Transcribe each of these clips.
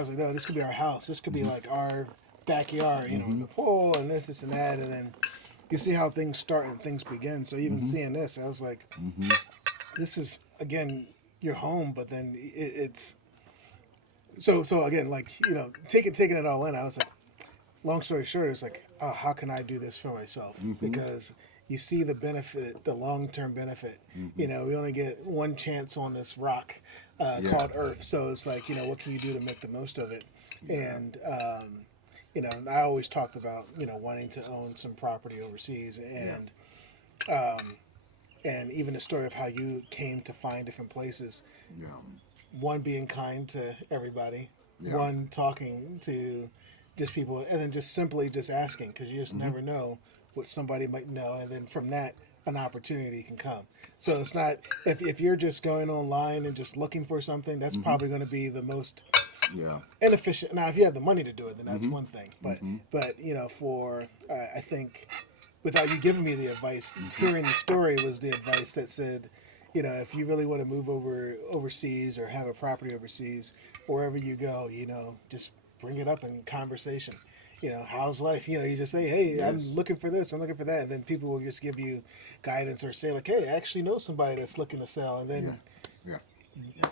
was like, no, this could be our house. This could be like our backyard, the pool and this and that. And then you see how things start and things begin. So even seeing this, I was like, this is, again, your home, but then it's, so again, like, taking it all in, I was like, long story short, it's like, oh, how can I do this for myself? Because you see the benefit, the long term benefit. We only get one chance on this rock called Earth. So it's like, what can you do to make the most of it? And, I always talked about, wanting to own some property overseas. And even the story of how you came to find different places. Yeah. One being kind to everybody, Yeah. one talking to just people, and then just simply just asking, because you just never know what somebody might know, and then from that an opportunity can come. So it's not, if you're just going online and just looking for something, that's probably going to be the most Yeah. inefficient. Now if you have the money to do it, then that's one thing, but for I think, without you giving me the advice, hearing the story was the advice that said, if you really want to move overseas or have a property overseas, wherever you go, just bring it up in conversation. How's life? You just say, hey, Yes. I'm looking for this, I'm looking for that, and then people will just give you guidance or say like, hey, I actually know somebody that's looking to sell, and then Yeah.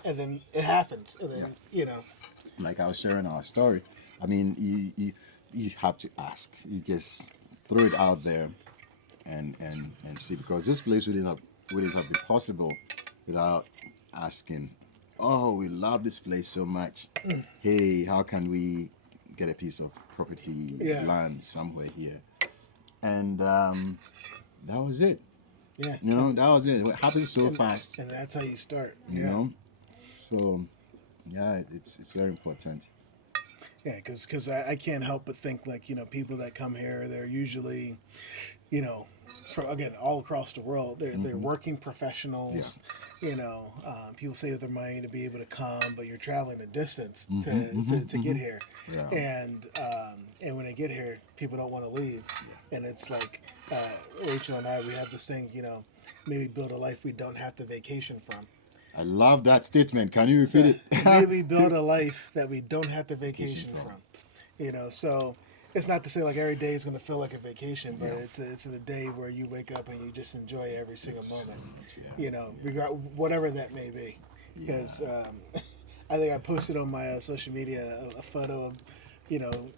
and then it happens, and then Like I was sharing our story. I mean, you have to ask. You just throw it out there, and see, because this place wouldn't have been possible without asking. Oh, we love this place so much. Hey, how can we get a piece of property, land somewhere here? And that was it. yeah, That was it. It happened so fast. and that's how you start. You know, so yeah, it's very important. Yeah, because I can't help but think, like, people that come here, they're usually, you know, again, all across the world, they're working professionals. People save their money to be able to come, but you're traveling a distance to get here. Yeah. And when they get here, people don't want to leave. And it's like, Rachel and I, we have this thing, maybe build a life we don't have to vacation from. I love that statement. Can you repeat it? Maybe build a life that we don't have to vacation from. So it's not to say like every day is going to feel like a vacation, but it's a day where you wake up and you just enjoy every single moment. Whatever that may be. Because I think I posted on my social media a photo of,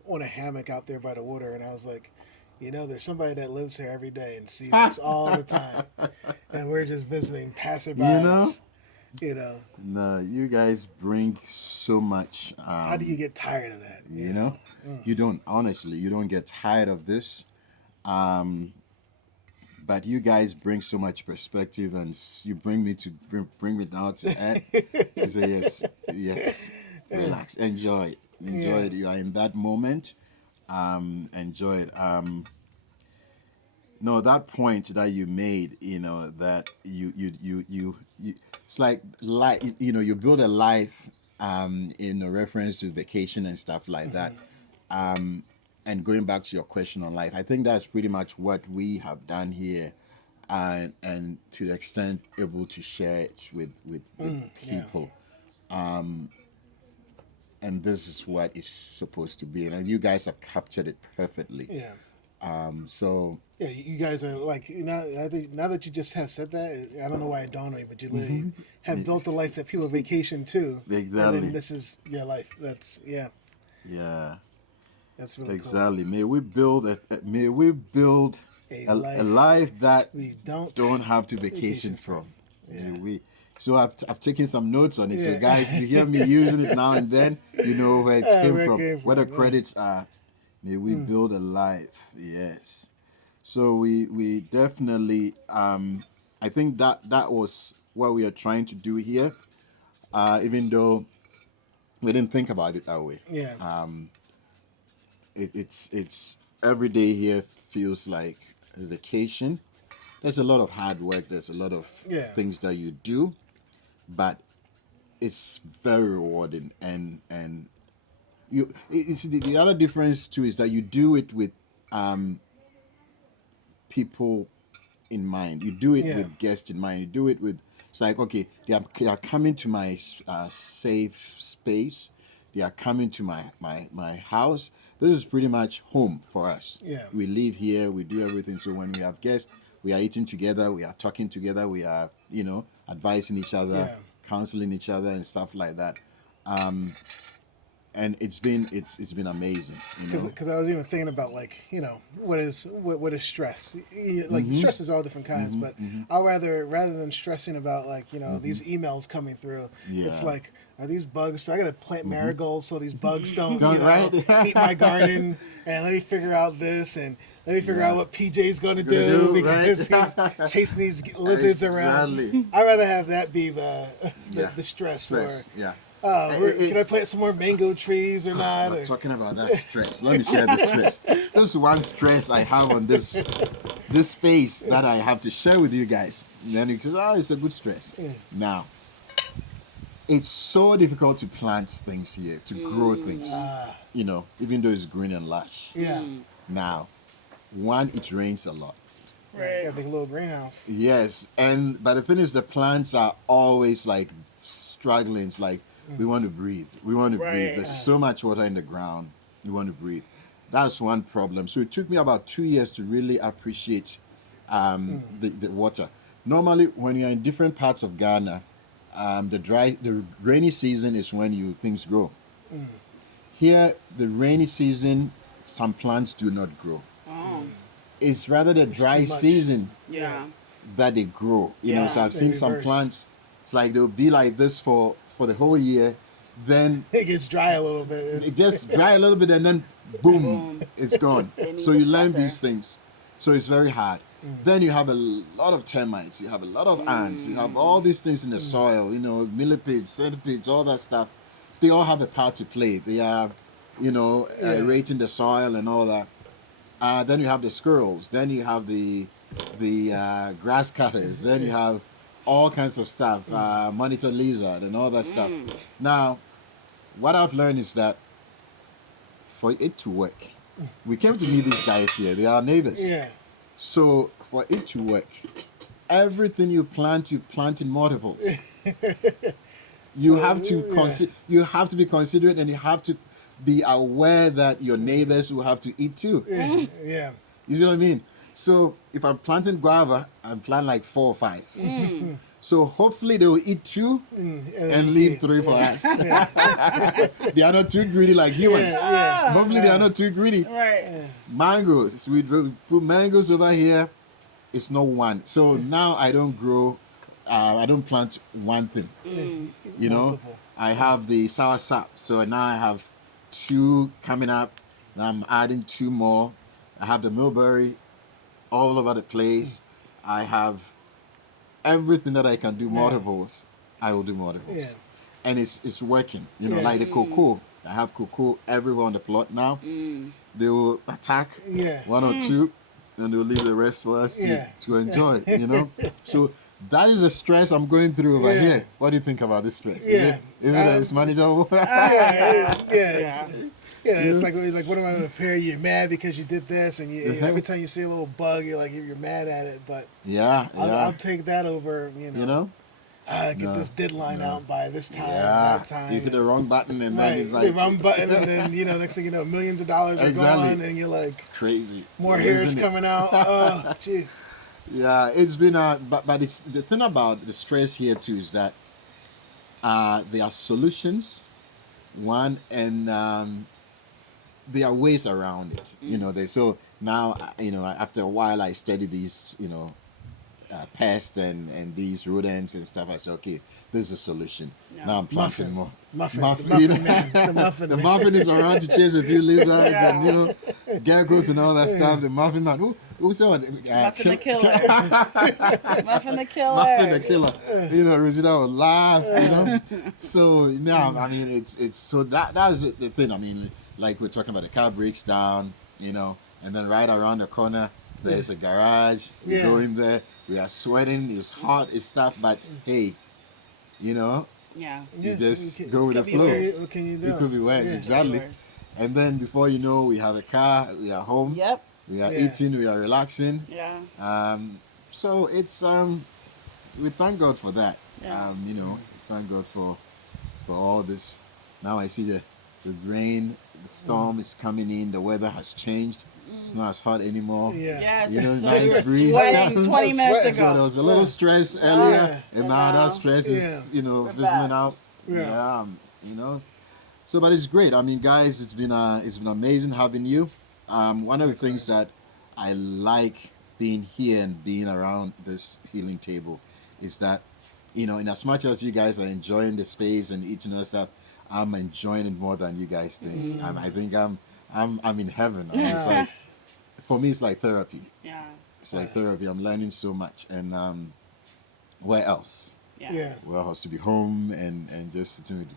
on a hammock out there by the water, and I was like, there's somebody that lives here every day and sees us all the time, and we're just visiting passerbys. No, you guys bring so much. How do you get tired of that? You don't, honestly, you don't get tired of this. But you guys bring so much perspective, and you bring me to bring me down to earth. You say yes, relax, enjoy it. You are in that moment. Enjoy it. No, that point that you made, that you it's like you build a life, in a reference to vacation and stuff like that. And going back to your question on life, I think that's pretty much what we have done here, and to the extent able to share it with people. And this is what it's supposed to be, and you guys have captured it perfectly. Yeah. So Yeah, you guys are like, now that you just have said that, I don't know why it dawned on you, but you literally have built a life that people vacation to. Exactly. And then this is your life. That's yeah. That's really Exactly. May we build a life that we don't have to vacation from. So I've taken some notes on it. So guys, if you hear me using it now and then, you know where it came from, where the credits are. May we build a life. Yes. So we definitely, I think that was what we are trying to do here, even though we didn't think about it that way. Yeah. It's every day here feels like a vacation. There's a lot of hard work. There's a lot of things that you do, but it's very rewarding. And it's the other difference too is that you do it with people in mind. You do it with guests in mind. You do it with, it's like, okay, they are coming to my safe space. They are coming to my house. This is pretty much home for us. Yeah. We live here. We do everything. So when we have guests, we are eating together. We are talking together. We are, advising each other, Yeah. counseling each other, and stuff like that. And it's been amazing. Because I was even thinking about, like, what is stress. Like, stress is all different kinds, but I'll rather than stressing about, like, these emails coming through, it's Yeah. like, are these bugs? I gotta plant marigolds so these bugs don't Right? eat my garden, and let me figure out this, and let me figure out what PJ's gonna Gonna do do, because right? he's chasing these lizards around. Exactly. I'd rather have that be the Yeah. stress, Stress. or Yeah. can I It's- plant some more mango trees or not? We're Or, talking about that stress. Let me share the stress. This is one stress I have on this space that I have to share with you guys. And then you say, it's a good stress. Now, it's so difficult to plant things here, to grow things. Even though it's green and lush. yeah. Now, one, it rains a lot. Got a big little greenhouse. Yes, but the thing is, the plants are always like struggling. It's like we want to breathe. We want to breathe. Right. There's so much water in the ground. We want to breathe. That's one problem. So it took me about 2 years to really appreciate the water. Normally, when you're in different parts of Ghana, the rainy season is when things grow. Here, the rainy season, some plants do not grow. Oh, It's rather the dry too much. season yeah. that they grow. Yeah. So I've They seen some reverse. plants. It's like they'll be like this for the whole year, then It gets dry a little bit. it just dry a little bit, and then boom, it's gone. They need So you a learn stressor. these things. So it's very hard. Then you have a lot of termites. You have a lot of ants. You have all these things in the soil. Millipedes, centipedes, all that stuff. They all have a part to play. They are, aerating the soil and all that. Then you have the squirrels. Then you have the grass cutters. Then you have all kinds of stuff, monitor lizard and all that stuff. Now, what I've learned is that for it to work, we came to meet these guys here. They are neighbors. Yeah. So for it to work, everything you plant in multiples. You have to you have to be considerate, and you have to be aware that your neighbors will have to eat too. Yeah. You see what I mean? So if I'm planting guava, I'm planting like 4 or 5. So hopefully they will eat 2 and leave 3 for us. They are not too greedy like humans. Yeah. Hopefully they are not too greedy. Right. Mangoes, we put mangoes over here. It's not one. So now I don't grow. I don't plant one thing. Multiple. I have the soursop. So now I have 2 coming up. Now I'm adding 2 more. I have the mulberry all over the place. I have everything that I can do multiples. I will do multiples. Yeah. And it's working. Yeah. Like the cocoa. I have cocoa everywhere on the plot now. They will attack Yeah. 1 or 2, and they'll leave the rest for us Yeah. to enjoy. So that is the stress I'm going through over Yeah. here. What do you think about this stress? Yeah. It's manageable? It's like what am I going to prepare? You're mad because you did this, and every time you see a little bug, you're like you're mad at it. But Yeah, I'll take that over. Get No, this deadline no. out by this time. Yeah, That time. you hit the wrong button, and Right, then it's the like wrong button, and then next thing you know, millions of dollars are Exactly. gone, and you're like, crazy. more hairs Isn't it? coming out. Oh, jeez. Yeah, it's been but it's the thing about the stress here too is that there are solutions, one, and there are ways around it. So now after a while I study these pests and these rodents and stuff. I said, okay, this is a solution. Yeah. Now I'm planting Muffin. more. Muffin. Muffin, The you muffin know. man. The muffin The man. muffin is around to chase a few lizards Yeah. and geckos and all that stuff. The muffin man. Who said what? Muffin the killer. Muffin the killer. Muffin the killer. Rosita would laugh. So now, I mean, it's so that's the thing. I mean, like we're talking about, the car breaks down, and then right around the corner there's a garage. We Yeah. go in there. We are sweating. It's hot. It's stuff. But hey, Yeah. you just it go with the could be flow. worse. What can you do? It could be worse, Yeah. exactly. Worse. And then before you know, we have a car. We are home. Yep. We are Yeah. eating. We are relaxing. Yeah. So it's we thank God for that. Yeah. Thank God for all this. Now I see The rain, the storm is coming in. The weather has changed. It's not as hot anymore. Yeah. Yes. You know, so nice we were breeze. sweating 20 was minutes sweating. So there ago. was a little stress earlier, and now now- that stress is, Yeah. We're fizzling back. out. Yeah. You know. So, but it's great. I mean, guys, it's been amazing having you. One of the things that I like being here and being around this healing table is that, in as much as you guys are enjoying the space and eating and stuff, I'm enjoying it more than you guys think. I think I'm in heaven. I mean, it's like, for me, it's like therapy. Yeah. It's like therapy. I'm learning so much. And where else? Yeah. Yeah. Where else to be home and just sitting with,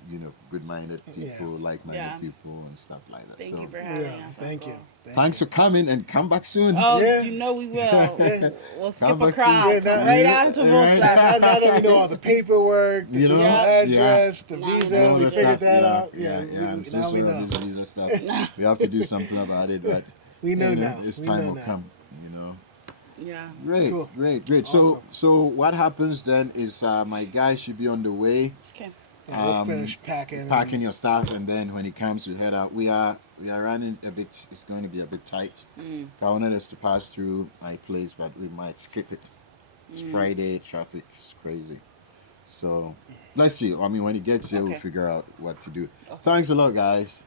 good-minded Yeah. people, like-minded Yeah. people and stuff like that. Thank So you for having Yeah. us. Thank you. Uncle. thanks for coming and come back soon. Oh, Yeah. you know we will. Yeah. We'll skip Come a back crowd. soon. Come Yeah, right yeah, out to right. Volkswagen. Now that we know all the paperwork, the You know? address, the Now visa, we know we the figured stuff, that out. Yeah, I'm so now we sorry on know. this visa stuff. We have to do something about it, but We know now. This We time know will now. come. Yeah. Great, Cool. great. Awesome. So what happens then is my guy should be on the way, Okay. Yeah, we'll finish packing. packing your stuff, and then when he comes, we head out. We are running a bit. It's going to be a bit tight. I wanted us to pass through my place, but we might skip it. It's Friday. Traffic is crazy. So let's see. I mean, when he gets here, we'll Okay. figure out what to do. Thanks a lot, guys.